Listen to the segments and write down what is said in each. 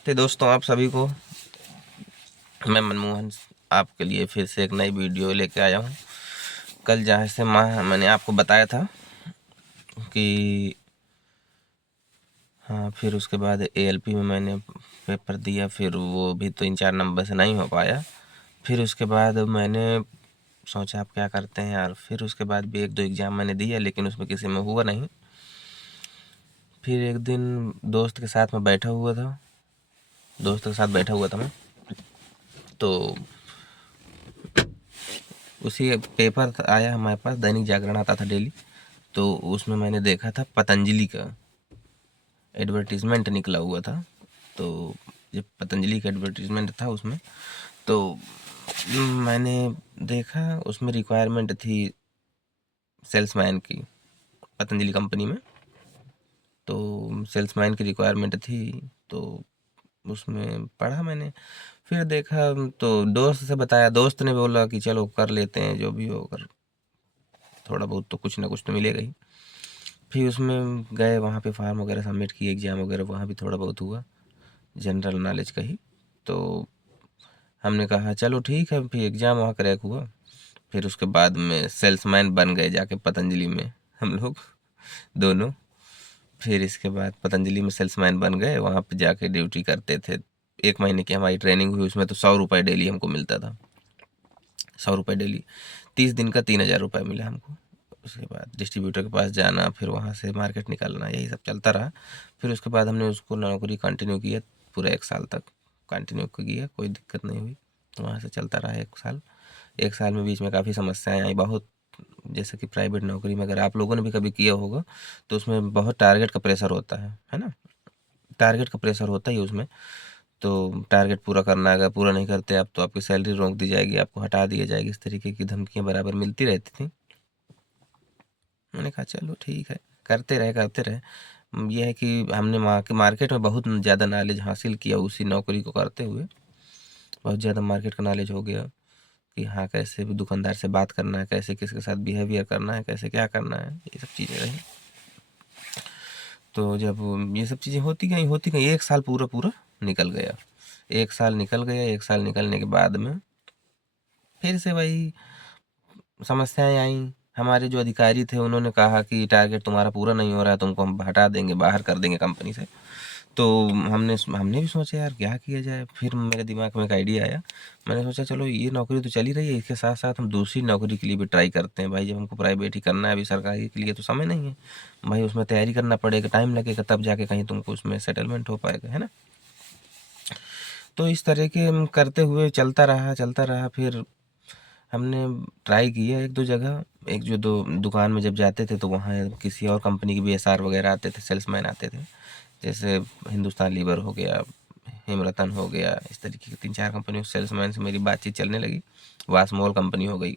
नमस्ते दोस्तों, आप सभी को। मैं मनमोहन आपके लिए फिर से एक नई वीडियो लेके आया हूँ। कल जहाँ से मैंने आपको बताया था कि हाँ, फिर उसके बाद एएलपी में मैंने पेपर दिया, फिर वो भी 3-4 नंबर से नहीं हो पाया। फिर उसके बाद मैंने सोचा आप क्या करते हैं यार। फिर उसके बाद भी 1-2 एग्ज़ाम मैंने दिया, लेकिन उसमें किसी में हुआ नहीं। फिर एक दिन दोस्त के साथ मैं बैठा हुआ था मैं, तो उसी पेपर आया हमारे पास, दैनिक जागरण आता था डेली। तो उसमें मैंने देखा था पतंजलि का एडवर्टीज़मेंट निकला हुआ था। तो जब पतंजलि का एडवर्टीज़मेंट था उसमें, तो मैंने देखा उसमें रिक्वायरमेंट थी सेल्समैन की, पतंजलि कंपनी में। तो सेल्समैन की रिक्वायरमेंट थी, तो उसमें पढ़ा मैंने। फिर देखा तो दोस्त से बताया, दोस्त ने बोला कि चलो कर लेते हैं, जो भी हो कर, थोड़ा बहुत तो कुछ ना कुछ तो मिलेगा ही। फिर उसमें गए, वहाँ पे फॉर्म वगैरह सबमिट किए, एग्ज़ाम वगैरह वहाँ भी थोड़ा बहुत हुआ, जनरल नॉलेज का ही। तो हमने कहा चलो ठीक है, फिर एग्ज़ाम वहाँ क्रैक हुआ। फिर उसके बाद में सेल्समैन बन गए जाके पतंजलि में हम लोग दोनों। फिर इसके बाद पतंजलि में सेल्समैन बन गए, वहाँ पे जाके ड्यूटी करते थे। 1 महीने की हमारी ट्रेनिंग हुई, उसमें तो 100 रुपये डेली हमको मिलता था। 100 रुपये डेली, 30 दिन का 3,000 रुपये मिला हमको। उसके बाद डिस्ट्रीब्यूटर के पास जाना, फिर वहाँ से मार्केट निकालना, यही सब चलता रहा। फिर उसके बाद हमने उसको नौकरी कंटिन्यू किया, पूरा 1 साल तक कंटिन्यू किया, कोई दिक्कत नहीं हुई। तो वहाँ से चलता रहा 1 साल। 1 साल में बीच में काफ़ी समस्याएँ आई बहुत। जैसे कि प्राइवेट नौकरी में अगर आप लोगों ने भी कभी किया होगा, तो उसमें बहुत टारगेट का प्रेशर होता है ना? टारगेट का प्रेशर होता ही है उसमें। तो टारगेट पूरा करना है, अगर पूरा नहीं करते आप तो आपकी सैलरी रोक दी जाएगी, आपको हटा दिया जाएगी। इस तरीके की धमकियाँ बराबर मिलती रहती थी। मैंने कहा चलो ठीक है, करते रहे। ये है कि हमने मार्केट में बहुत ज़्यादा नॉलेज हासिल किया उसी नौकरी को करते हुए। बहुत ज़्यादा मार्केट का नॉलेज हो गया कि हाँ, कैसे भी दुकानदार से बात करना है, कैसे किसके साथ बिहेवियर करना है, कैसे क्या करना है, ये सब चीज़ें रही। तो जब ये सब चीज़ें होती गई 1 साल पूरा निकल गया। 1 साल निकल गया, 1 साल निकलने के बाद में फिर से वही समस्याएँ आईं। हमारे जो अधिकारी थे उन्होंने कहा कि टारगेट तुम्हारा पूरा नहीं हो रहा है, तुमको हम हटा देंगे, बाहर कर देंगे कंपनी से। तो हमने भी सोचा यार क्या किया जाए? फिर मेरे दिमाग में एक आइडिया आया। मैंने सोचा चलो ये नौकरी तो चल ही रही है, इसके साथ-साथ हम दूसरी नौकरी के लिए भी ट्राई करते हैं। भाई जब हमको प्राइवेट ही करना है, अभी सरकारी के लिए तो समय नहीं है। भाई उसमें तैयारी करना पड़ेगा, टाइम लगेगा, तब जाके कहीं तुमको उसमें सेटलमेंट हो पाएगा, है ना? तो इस तरह के करते हुए चलता रहा। फिर हमने ट्राई किया 1-2 जगह। एक जो दो दुकान में जब जाते थे तो वहाँ किसी और कंपनी के बीएसआर वगैरह आते थे, सेल्समैन आते थे। जैसे हिंदुस्तान लीवर हो गया, हिमरतन हो गया, इस तरीके की 3-4 कंपनियों के सेल्समैन से मेरी बातचीत चलने लगी। वास्मोल कंपनी हो गई।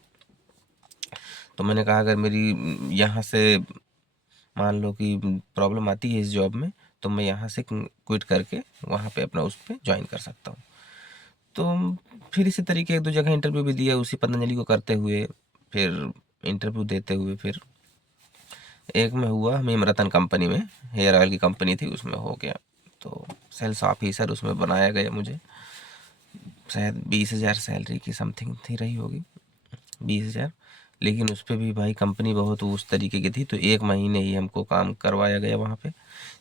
तो मैंने कहा अगर मेरी यहाँ से मान लो कि प्रॉब्लम आती है इस जॉब में, तो मैं यहाँ से क्विट करके वहाँ पे अपना उस पे जॉइन कर सकता हूँ। तो फिर इसी तरीके 1-2 जगह इंटरव्यू भी दिया उसी पतंजलि को करते हुए। फिर इंटरव्यू देते हुए फिर एक में हुआ, हिमरतन कंपनी में, हेयर ऑयल की कंपनी थी, उसमें हो गया। तो सेल्स ऑफिसर उसमें बनाया गया मुझे। शायद 20,000 सैलरी की समथिंग थी, रही होगी 20,000। लेकिन उस पे भी भाई कंपनी बहुत उस तरीके की थी, तो 1 महीने ही हमको काम करवाया गया वहाँ पे।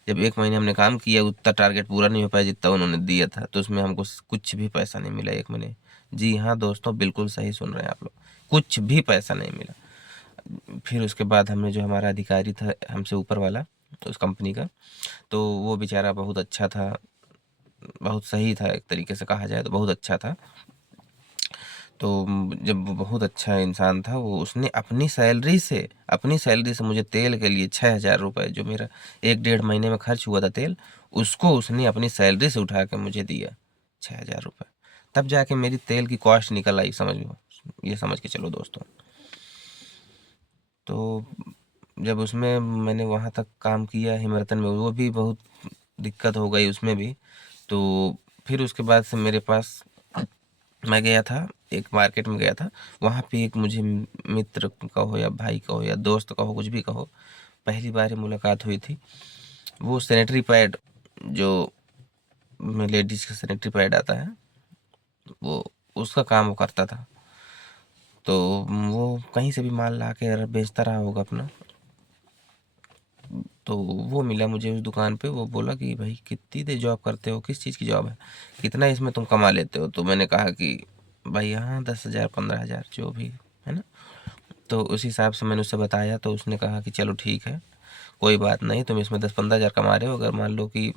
जब 1 महीने हमने काम किया, उतना टारगेट पूरा नहीं हो पाया जितना उन्होंने दिया था, तो उसमें हमको कुछ भी पैसा नहीं मिला 1 महीने। जी हाँ दोस्तों, बिल्कुल सही सुन रहे हैं आप लोग, कुछ भी पैसा नहीं मिला। फिर उसके बाद हमने जो हमारा अधिकारी था हमसे ऊपर वाला उस कंपनी का, तो वो बेचारा बहुत अच्छा था, बहुत सही था, एक तरीके से कहा जाए तो बहुत अच्छा था। तो जब वो बहुत अच्छा इंसान था, वो उसने अपनी सैलरी से मुझे तेल के लिए 6,000 रुपये, जो मेरा 1-1.5 महीने में खर्च हुआ था तेल, उसको उसने अपनी सैलरी से उठा के मुझे दिया 6,000 रुपये। तब जाके मेरी तेल की कॉस्ट निकल आई, समझ लो, ये समझ के चलो दोस्तों। तो जब उसमें मैंने वहाँ तक काम किया हिमरतन में, वो भी बहुत दिक्कत हो गई उसमें भी। तो फिर उसके बाद से मेरे पास, मैं गया था, एक मार्केट में गया था, वहाँ पे एक मुझे मित्र कहो या भाई कहो या दोस्त कहो, कुछ भी कहो, पहली बार ही मुलाकात हुई थी। वो सैनिटरी पैड जो लेडीज का सैनिटरी पैड आता है, वो उसका काम वो करता था। तो वो कहीं से भी माल ला के बेचता रहा होगा अपना। तो वो मिला मुझे उस दुकान पे। वो बोला कि भाई कितनी देर जॉब करते हो, किस चीज़ की जॉब है, कितना इसमें तुम कमा लेते हो? तो मैंने कहा कि भाई यहाँ 10,000 15,000 जो भी है ना। तो उस हिसाब से मैंने उससे बताया। तो उसने कहा कि चलो ठीक है, कोई बात नहीं, तुम इसमें 10-15,000 कमा रहे हो, अगर मान लो कि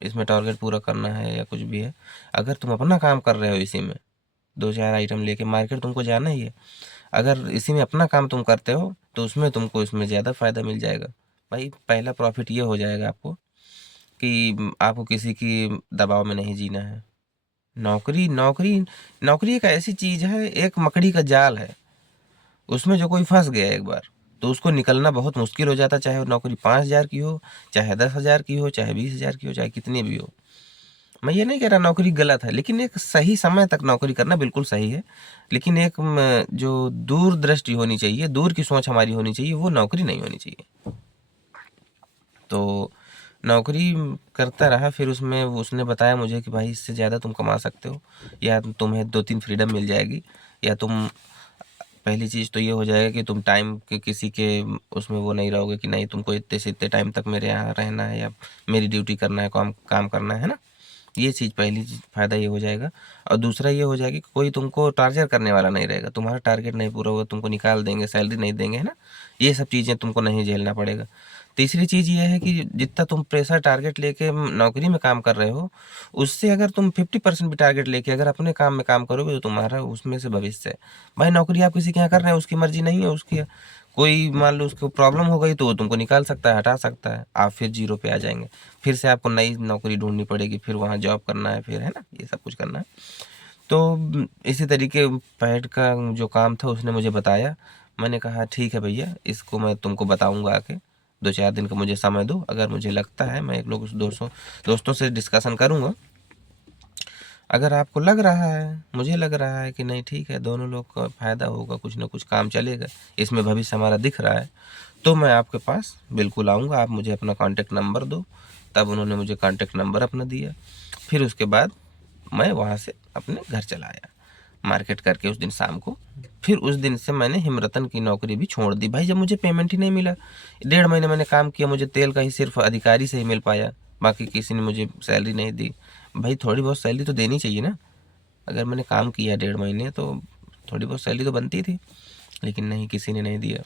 इसमें टारगेट पूरा करना है या कुछ भी है, अगर तुम अपना काम कर रहे हो इसी में 2-4 आइटम लेके, मार्केट तुमको जाना ही है, अगर इसी में अपना काम तुम करते हो तो उसमें तुमको इसमें ज़्यादा फ़ायदा मिल जाएगा। भाई पहला प्रॉफिट ये हो जाएगा आपको कि आपको किसी की दबाव में नहीं जीना है। नौकरी नौकरी नौकरी एक ऐसी चीज़ है, एक मकड़ी का जाल है। उसमें जो कोई फंस गया एक बार, तो उसको निकलना बहुत मुश्किल हो जाता है। चाहे वो नौकरी 5,000 की हो, चाहे 10,000 की हो, चाहे 20,000 की हो, चाहे कितनी भी हो। मैं ये नहीं कह रहा नौकरी गलत है, लेकिन एक सही समय तक नौकरी करना बिल्कुल सही है। लेकिन एक जो दूरदृष्टि होनी चाहिए, दूर की सोच हमारी होनी चाहिए, वो नौकरी नहीं होनी चाहिए। तो नौकरी करता रहा, फिर उसमें उसने बताया मुझे कि भाई इससे ज़्यादा तुम कमा सकते हो, या तुम्हें 2-3 फ्रीडम मिल जाएगी, या तुम पहली चीज़ तो ये हो जाएगा कि तुम टाइम के किसी के उसमें वो नहीं रहोगे कि नहीं तुमको इतने से इतने टाइम तक मेरे यहाँ रहना है या मेरी ड्यूटी करना है, काम काम करना है ना। ये चीज़ पहली चीज़ फ़ायदा ये हो जाएगा। और दूसरा ये हो जाएगा कि कोई तुमको टॉर्चर करने वाला नहीं रहेगा, तुम्हारा टारगेट नहीं पूरा होगा तुमको निकाल देंगे, सैलरी नहीं देंगे, है ना। ये सब चीज़ें तुमको नहीं झेलना पड़ेगा। तीसरी चीज़ ये है कि जितना तुम प्रेशर टारगेट लेके नौकरी में काम कर रहे हो, उससे अगर तुम 50% भी टारगेट लेके अगर अपने काम में काम करोगे तो तुम्हारा उसमें से भविष्य है। भाई नौकरी आप किसी के यहाँ कर रहे हैं, उसकी मर्ज़ी नहीं है, उसकी कोई मान लो उसको प्रॉब्लम हो गई तो वो तुमको निकाल सकता है, हटा सकता है, आप फिर ज़ीरो पे आ जाएँगे। फिर से आपको नई नौकरी ढूँढनी पड़ेगी, फिर वहाँ जॉब करना है, फिर है ना, ये सब कुछ करना है। तो इसी तरीके पैड का जो काम था उसने मुझे बताया। मैंने कहा ठीक है भैया, इसको मैं तुमको बताऊँगा आके, 2-4 दिन का मुझे समय दो, अगर मुझे लगता है मैं एक लोग दोस्तों से डिस्कशन करूँगा। अगर आपको लग रहा है, मुझे लग रहा है कि नहीं ठीक है, दोनों लोग का फ़ायदा होगा, कुछ ना कुछ काम चलेगा, इसमें भविष्य हमारा दिख रहा है, तो मैं आपके पास बिल्कुल आऊँगा, आप मुझे अपना कॉन्टैक्ट नंबर दो। तब उन्होंने मुझे कॉन्टैक्ट नंबर अपना दिया। फिर उसके बाद मैं वहाँ से अपने घर चला आया, मार्केट करके उस दिन शाम को। फिर उस दिन से मैंने हिमरतन की नौकरी भी छोड़ दी। भाई जब मुझे पेमेंट ही नहीं मिला, 1.5 महीने मैंने काम किया, मुझे तेल का ही सिर्फ अधिकारी से ही मिल पाया, बाकी किसी ने मुझे सैलरी नहीं दी। भाई थोड़ी बहुत सैलरी तो देनी चाहिए ना, अगर मैंने काम किया 1.5 महीने तो थोड़ी बहुत सैलरी तो बनती थी, लेकिन नहीं, किसी ने नहीं दिया।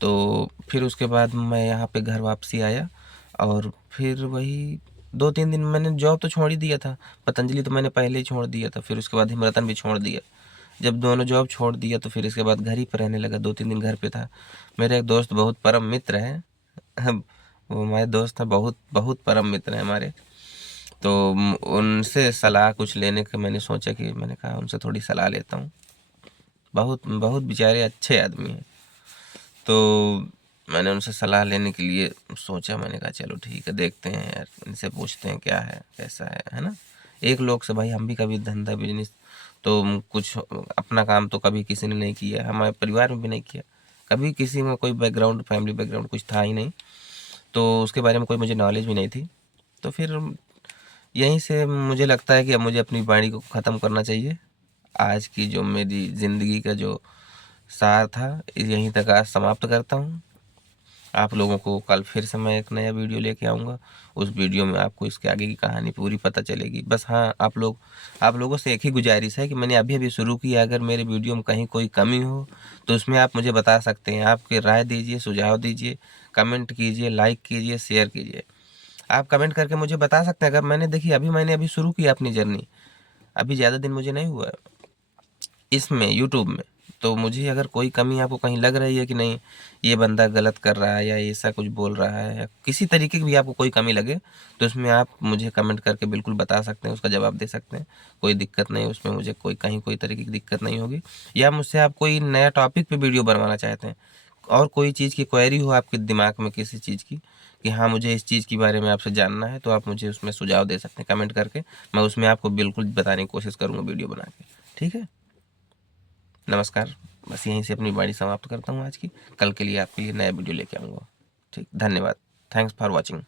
तो फिर उसके बाद मैं यहाँ पे घर वापसी आया, और फिर वही 2-3 दिन मैंने जॉब तो छोड़ ही दिया था। पतंजलि तो मैंने पहले ही छोड़ दिया था, फिर उसके बाद हिमरतन भी छोड़ दिया। जब दोनों जॉब छोड़ दिया तो फिर इसके बाद घर ही पे रहने लगा, 2-3 दिन घर पे था। मेरा एक दोस्त बहुत परम मित्र है, वो हमारे दोस्त हैं, बहुत बहुत परम मित्र हैं हमारे। तो उनसे सलाह कुछ लेने का मैंने सोचा कि मैंने कहा उनसे थोड़ी सलाह लेता हूँ। बहुत बहुत बेचारे अच्छे आदमी हैं। तो मैंने उनसे सलाह लेने के लिए सोचा, मैंने कहा चलो ठीक है, देखते हैं यार, इनसे पूछते हैं क्या है कैसा है ना। एक लोग से भाई हम भी कभी धंधा बिजनेस तो कुछ अपना काम तो कभी किसी ने नहीं किया, हमारे परिवार में भी नहीं किया कभी, किसी में कोई बैकग्राउंड फैमिली बैकग्राउंड कुछ था ही नहीं, तो उसके बारे में कोई मुझे नॉलेज भी नहीं थी। तो फिर यहीं से मुझे लगता है कि अब मुझे अपनी वाणी को ख़त्म करना चाहिए। आज की जो मेरी ज़िंदगी का जो सार था यहीं तक आज समाप्त करता हूँ। आप लोगों को कल फिर से मैं एक नया वीडियो लेके आऊँगा। उस वीडियो में आपको इसके आगे की कहानी पूरी पता चलेगी। बस हाँ, आप लोगों से एक ही गुजारिश है कि मैंने अभी-अभी शुरू किया, अगर मेरे वीडियो में कहीं कोई कमी हो तो उसमें आप मुझे बता सकते हैं। आपकी राय दीजिए, सुझाव दीजिए, कमेंट कीजिए, लाइक कीजिए, शेयर कीजिए। आप कमेंट करके मुझे बता सकते हैं, अगर मैंने अभी शुरू किया अपनी जर्नी, अभी ज़्यादा दिन मुझे नहीं हुआ है इसमें यूट्यूब में। तो मुझे अगर कोई कमी आपको कहीं लग रही है कि नहीं ये बंदा गलत कर रहा है या ऐसा कुछ बोल रहा है, या किसी तरीके की भी आपको कोई कमी लगे, तो उसमें आप मुझे कमेंट करके बिल्कुल बता सकते हैं, उसका जवाब दे सकते हैं। कोई दिक्कत नहीं, उसमें मुझे कोई तरीके की दिक्कत नहीं होगी। या मुझसे आप कोई नया टॉपिक पे वीडियो बनवाना चाहते हैं, और कोई चीज़ की क्वेरी हो आपके दिमाग में किसी चीज़ की, कि हाँ मुझे इस चीज़ के बारे में आपसे जानना है, तो आप मुझे उसमें सुझाव दे सकते हैं कमेंट करके। मैं उसमें आपको बिल्कुल बताने की कोशिश करूँगा वीडियो बना के। ठीक है? नमस्कार। बस यहीं से अपनी वाणी समाप्त करता हूँ आज की। कल के लिए आपके लिए नया वीडियो लेके आऊँगा। ठीक, धन्यवाद। Thanks for watching.